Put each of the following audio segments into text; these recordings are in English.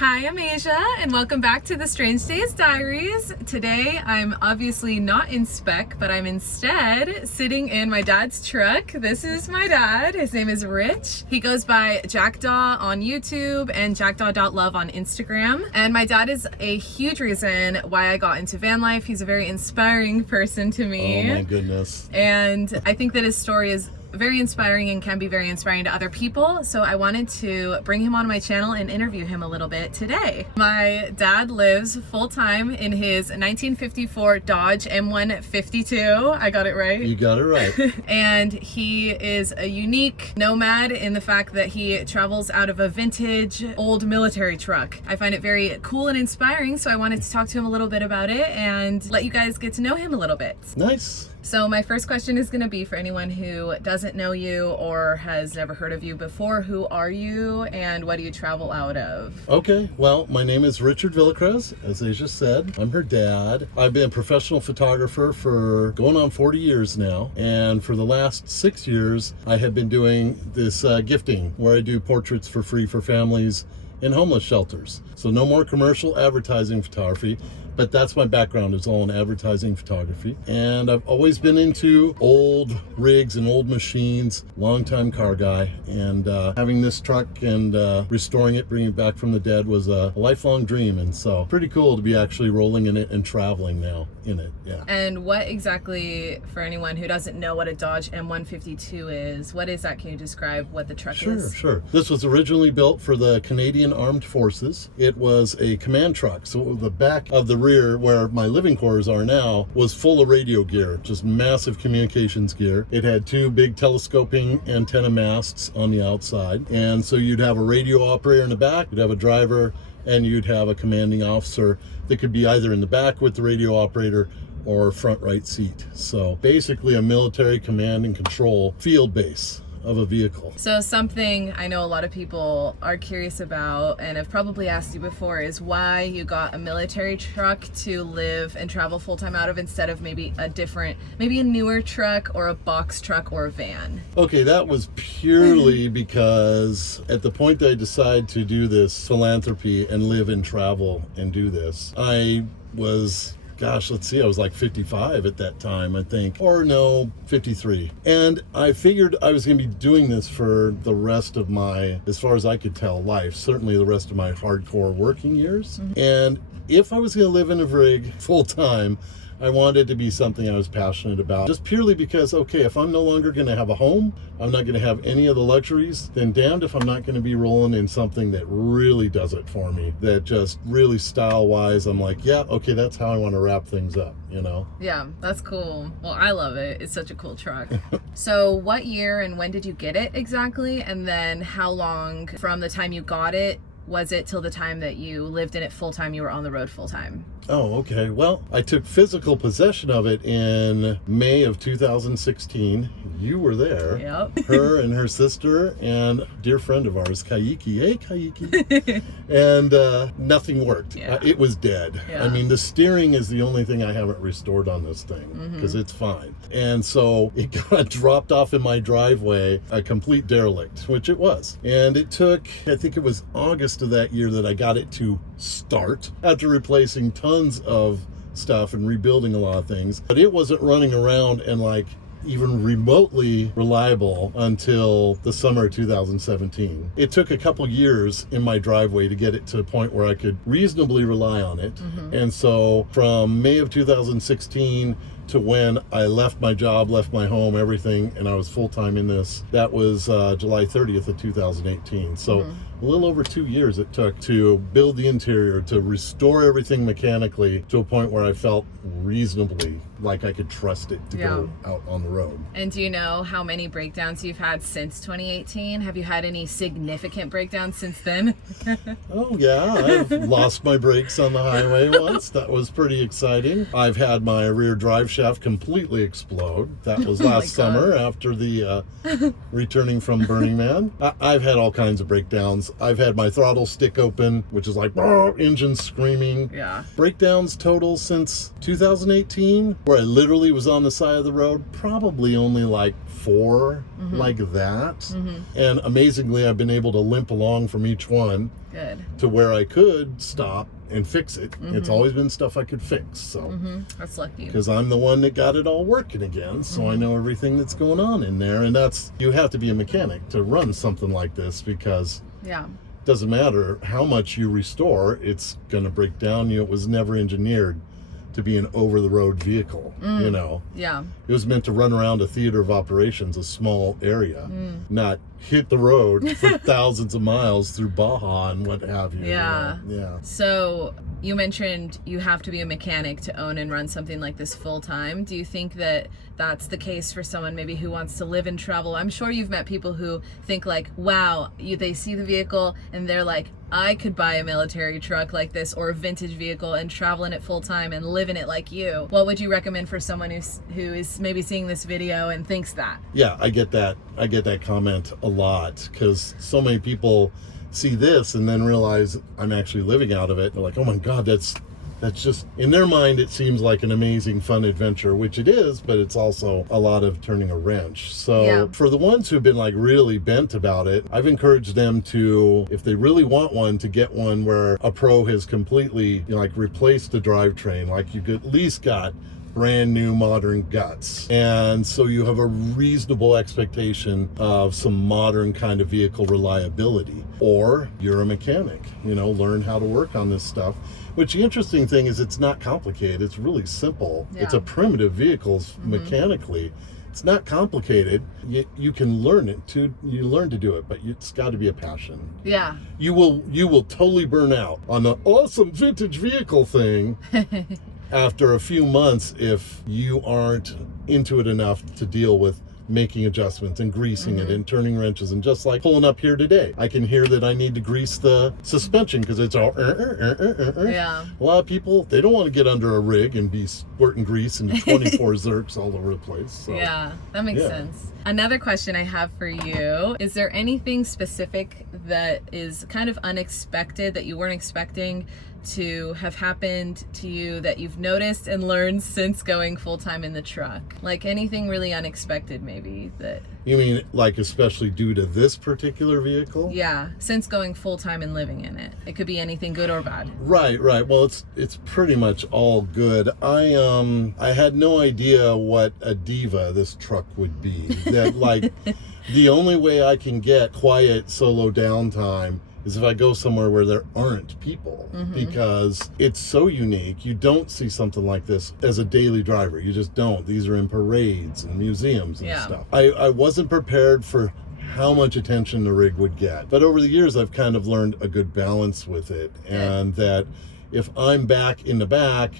Hi, I'm Asia, and welcome back to the Strange Days Diaries. Today, I'm obviously not in spec, but I'm instead sitting in my dad's truck. This is my dad. His name is Rich. He goes by Jackdaw on YouTube and Jackdaw.love on Instagram. And my dad is a huge reason why I got into van life. He's a very inspiring person to me. Oh my goodness. And I think that his story is very inspiring and can be very inspiring to other people. So I wanted to bring him on my channel and interview him a little bit today. My dad lives full-time in his 1954 Dodge M152. I got it right? You got it right. And he is a unique nomad in the fact that he travels out of a vintage old military truck. I find it very cool and inspiring, so I wanted to talk to him a little bit about it and let you guys get to know him a little bit. Nice. So my first question is going to be for anyone who doesn't know you or has never heard of you before. Who are you and what do you travel out of? Okay, well, my name is Richard Villacres, as Asia said. I'm her dad. I've been a professional photographer for going on 40 years now. And for the last 6 years, I have been doing this gifting where I do portraits for free for families in homeless shelters. So no more commercial advertising photography. But that's my background, is all in advertising photography. And I've always been into old rigs and old machines, longtime car guy. And having this truck and restoring it, bringing it back from the dead was a lifelong dream. And so pretty cool to be actually rolling in it and traveling now in it, yeah. And what exactly, for anyone who doesn't know what a Dodge M152 is, what is that? Can you describe what the truck is? Sure. This was originally built for the Canadian Armed Forces. It was a command truck. So the back of the rear, where my living quarters are now, was full of radio gear, just massive communications gear. It had two big telescoping antenna masts on the outside. And so you'd have a radio operator in the back, you'd have a driver, and you'd have a commanding officer that could be either in the back with the radio operator or front right seat. So basically a military command and control field base of a vehicle. So something I know a lot of people are curious about and have probably asked you before is why you got a military truck to live and travel full-time out of instead of maybe a newer truck or a box truck or a van. Okay, that was purely because at the point that I decided to do this philanthropy and live and travel and do this, I was, gosh, let's see, I was like 55 at that time, I think. Or no, 53. And I figured I was going to be doing this for the rest of my, as far as I could tell, life. Certainly the rest of my hardcore working years. Mm-hmm. And if I was going to live in a rig full time, I wanted it to be something I was passionate about. Just purely because, okay, if I'm no longer going to have a home, I'm not going to have any of the luxuries, then damned if I'm not going to be rolling in something that really does it for me. That just really style-wise, I'm like, yeah, okay, that's how I want to wrap things up, you know? Yeah, that's cool. Well, I love it. It's such a cool truck. So what year and when did you get it exactly? And then how long from the time you got it was it till the time that you lived in it full-time, you were on the road full-time? Oh, okay. Well, I took physical possession of it in May of 2016. You were there. Yep. Her and her sister and a dear friend of ours, Kaiki. Hey, Kaiki. And nothing worked. Yeah. It was dead. Yeah. I mean, the steering is the only thing I haven't restored on this thing because it's fine. And so it got dropped off in my driveway, a complete derelict, which it was. And it took, I think it was August of that year that I got it to start after replacing tons of stuff and rebuilding a lot of things. But it wasn't running around and like even remotely reliable until the summer of 2017. It took a couple years in my driveway to get it to a point where I could reasonably rely on it. And so from May of 2016 to when I left my job, left my home, everything, and I was full-time in this, that was July 30th of 2018. So a little over 2 years it took to build the interior, to restore everything mechanically to a point where I felt reasonably like I could trust it to go out on the road. And do you know how many breakdowns you've had since 2018? Have you had any significant breakdowns since then? Oh yeah, I've lost my brakes on the highway once. That was pretty exciting. I've had my rear drive shaft completely explode. That was last summer after the returning from Burning Man. I've had all kinds of breakdowns. because I've had my throttle stick open, which is like engine screaming. Yeah. Breakdowns total since 2018, where I literally was on the side of the road, probably only like 4 like that. And amazingly, I've been able to limp along from each one. Good. To where I could stop and fix it. It's always been stuff I could fix. So that's lucky. Because I'm the one that got it all working again, so I know everything that's going on in there. And that's, you have to be a mechanic to run something like this, because it doesn't matter how much you restore, it's going to break down. It was never engineered to be an over-the-road vehicle, you know. Yeah. It was meant to run around a theater of operations, a small area, not hit the road for thousands of miles through Baja and what have you. Yeah. Yeah. So you mentioned you have to be a mechanic to own and run something like this full time. Do you think that that's the case for someone maybe who wants to live and travel? I'm sure you've met people who think like, wow, they see the vehicle and they're like, I could buy a military truck like this or a vintage vehicle and travel in it full time and live in it like you. What would you recommend for someone who is maybe seeing this video and thinks that? Yeah, I get that comment a lot, because so many people see this and then realize I'm actually living out of it. They're like, oh my God, that's just, in their mind, it seems like an amazing, fun adventure, which it is, but it's also a lot of turning a wrench. So for the ones who've been like really bent about it, I've encouraged them to, if they really want one, to get one where a pro has completely, like, replaced the drivetrain. Like, you've at least got brand new modern guts, and so you have a reasonable expectation of some modern kind of vehicle reliability. Or you're a mechanic, learn how to work on this stuff. Which, the interesting thing is, it's not complicated. It's really simple. It's a primitive vehicle mechanically. It's not complicated. You can learn it too. You learn to do it, but it's got to be a passion. Yeah. You will totally burn out on the awesome vintage vehicle thing after a few months if you aren't into it enough to deal with making adjustments and greasing it and turning wrenches. And just like pulling up here today, I can hear that I need to grease the suspension because it's all Yeah. A lot of people, they don't want to get under a rig and be squirting grease into 24 zerks all over the place. So, yeah, that makes sense. Another question I have for you, is there anything specific that is kind of unexpected that you weren't expecting to have happened to you that you've noticed and learned since going full-time in the truck? Like anything really unexpected maybe that... You mean like especially due to this particular vehicle? Yeah, since going full-time and living in it. It could be anything good or bad. Right. Well, it's pretty much all good. I had no idea what a diva this truck would be. That like the only way I can get quiet solo downtime is if I go somewhere where there aren't people, because it's so unique. You don't see something like this as a daily driver. You just don't. These are in parades and museums and stuff. I wasn't prepared for how much attention the rig would get. But over the years, I've kind of learned a good balance with it. And that if I'm back in the back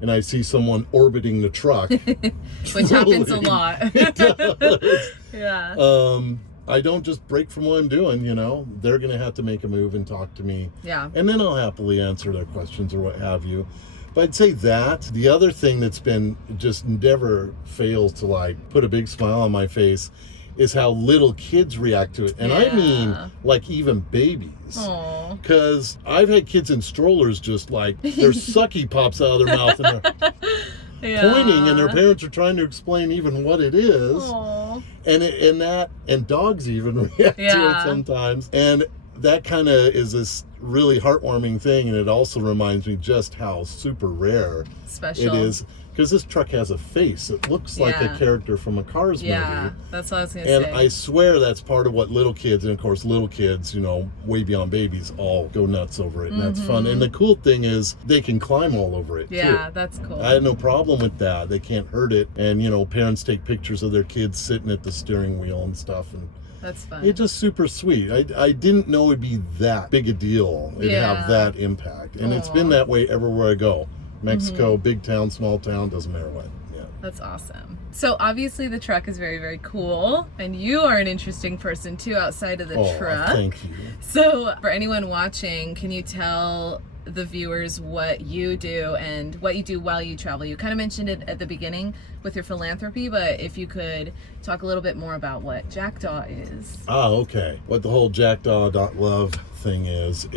and I see someone orbiting the truck, which happens a lot. It does. Yeah. I don't just break from what I'm doing, They're going to have to make a move and talk to me. Yeah. And then I'll happily answer their questions or what have you. But I'd say that. The other thing that's been just never fails to like put a big smile on my face is how little kids react to it. And I mean, like even babies. Aww. Because I've had kids in strollers just like their sucky pops out of their mouth and they're pointing, and their parents are trying to explain even what it is. Aww. And dogs even react to it sometimes. And that kind of is this really heartwarming thing. And it also reminds me just how super rare special it is. Because this truck has a face. It looks like a character from a Cars movie. Yeah, that's what I was going to say. And I swear that's part of what little kids, and of course little kids, way beyond babies, all go nuts over it. And that's fun. And the cool thing is they can climb all over it, too. Yeah, that's cool. I had no problem with that. They can't hurt it. And, parents take pictures of their kids sitting at the steering wheel and stuff. And that's fun. it's just super sweet. I didn't know it'd be that big a deal. It'd have that impact. And it's been that way everywhere I go. Mexico, big town, small town, doesn't matter what. Yeah. That's awesome. So obviously the truck is very, very cool, and you are an interesting person too outside of the truck. Thank you. So for anyone watching, can you tell the viewers what you do and what you do while you travel? You kind of mentioned it at the beginning with your philanthropy, but if you could talk a little bit more about what Jackdaw is. Okay. What the whole Jackdaw.love thing is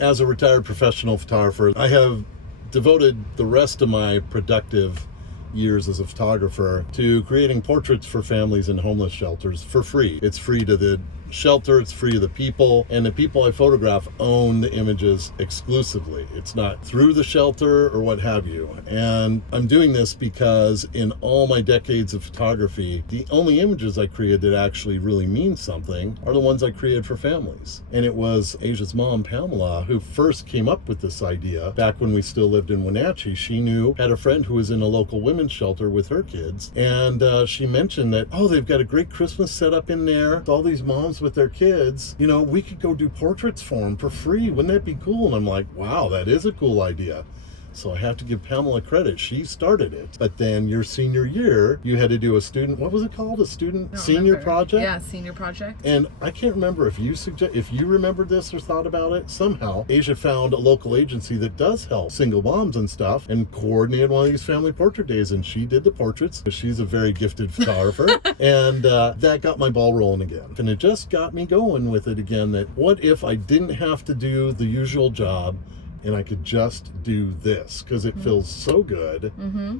as a retired professional photographer, I have devoted the rest of my productive years as a photographer to creating portraits for families in homeless shelters for free. It's free to the shelter, it's free to the people, and the people I photograph own the images exclusively. It's not through the shelter or what have you. And I'm doing this because in all my decades of photography, the only images I created that actually really mean something are the ones I created for families. And it was Asia's mom, Pamela, who first came up with this idea back when we still lived in Wenatchee. She had a friend who was in a local women's shelter with her kids, and she mentioned that, oh, they've got a great Christmas setup in there with all these moms with their kids. You know, we could go do portraits for them for free. Wouldn't that be cool? And I'm like, wow, that is a cool idea. So I have to give Pamela credit. She started it. But then your senior year, you had to do a student, what was it called? A student senior project? Yeah, senior project. And I can't remember if you remembered this or thought about it. Somehow, Asia found a local agency that does help single moms and stuff and coordinated one of these family portrait days. And she did the portraits. She's a very gifted photographer. And that got my ball rolling again. And it just got me going with it again, that what if I didn't have to do the usual job and I could just do this, because it feels so good. Mm-hmm.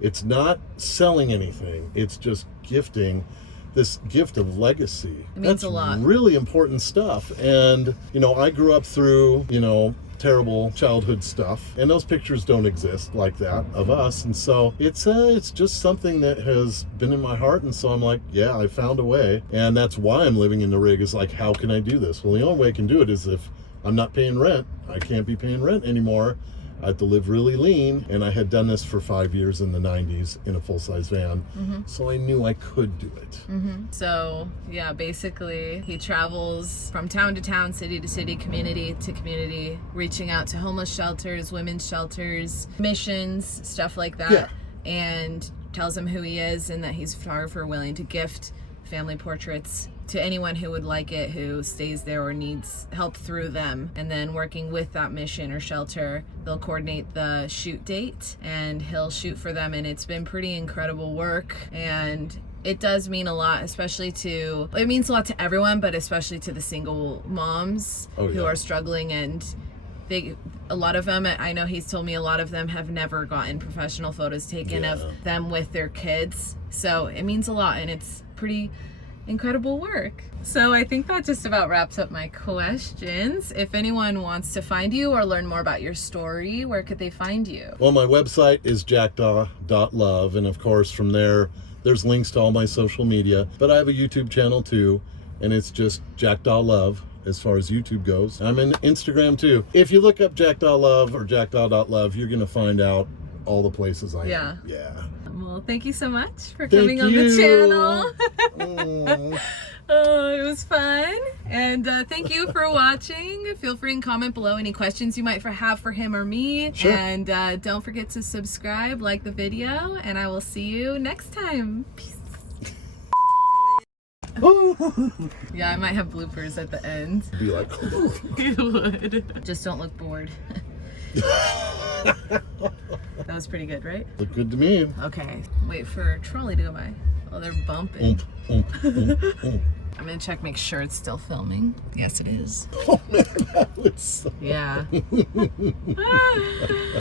It's not selling anything. It's just gifting this gift of legacy. It means a lot. Really important stuff. And, you know, I grew up through, you know, terrible childhood stuff, and those pictures don't exist like that of us. And so it's just something that has been in my heart. And so I'm like, yeah, I found a way. And that's why I'm living in the rig, is like, how can I do this? Well, the only way I can do it is if I'm not paying rent. I can't be paying rent anymore. I have to live really lean. And I had done this for 5 years in the 90s in a full-size van. Mm-hmm. So I knew I could do it. Mm-hmm. So yeah, basically he travels from town to town, city to city, community to community, reaching out to homeless shelters, women's shelters, missions, stuff like that. Yeah. And tells them who he is and that he's a photographer willing to gift family portraits to anyone who would like it, who stays there or needs help through them. And then working with that mission or shelter, they'll coordinate the shoot date and he'll shoot for them. And it's been pretty incredible work. And it does mean a lot, it means a lot to everyone, but especially to the single moms who are struggling. And a lot of them, I know he's told me a lot of them have never gotten professional photos taken of them with their kids. So it means a lot, and it's pretty incredible work. So I think that just about wraps up my questions. If anyone wants to find you or learn more about your story, where could they find you? Well, my website is Jackdaw.love, and of course from there's links to all my social media. But I have a YouTube channel too, and it's just Jackdaw.love as far as YouTube goes. I'm in Instagram too. If you look up Jackdaw.love or Jackdaw.love, you're gonna find out all the places I am. Yeah. Well, thank you so much for coming on the channel. Oh, it was fun. And thank you for watching. Feel free and comment below any questions you might have for him or me. Sure. And don't forget to subscribe, like the video, and I will see you next time. Peace. Yeah, I might have bloopers at the end. Be like, You would. Just don't look bored. That was pretty good, right? look good to me. Okay, wait for a trolley to go by. Oh, they're bumping. I'm gonna check, make sure it's still filming. Yes, it is. Oh man, that was so Yeah.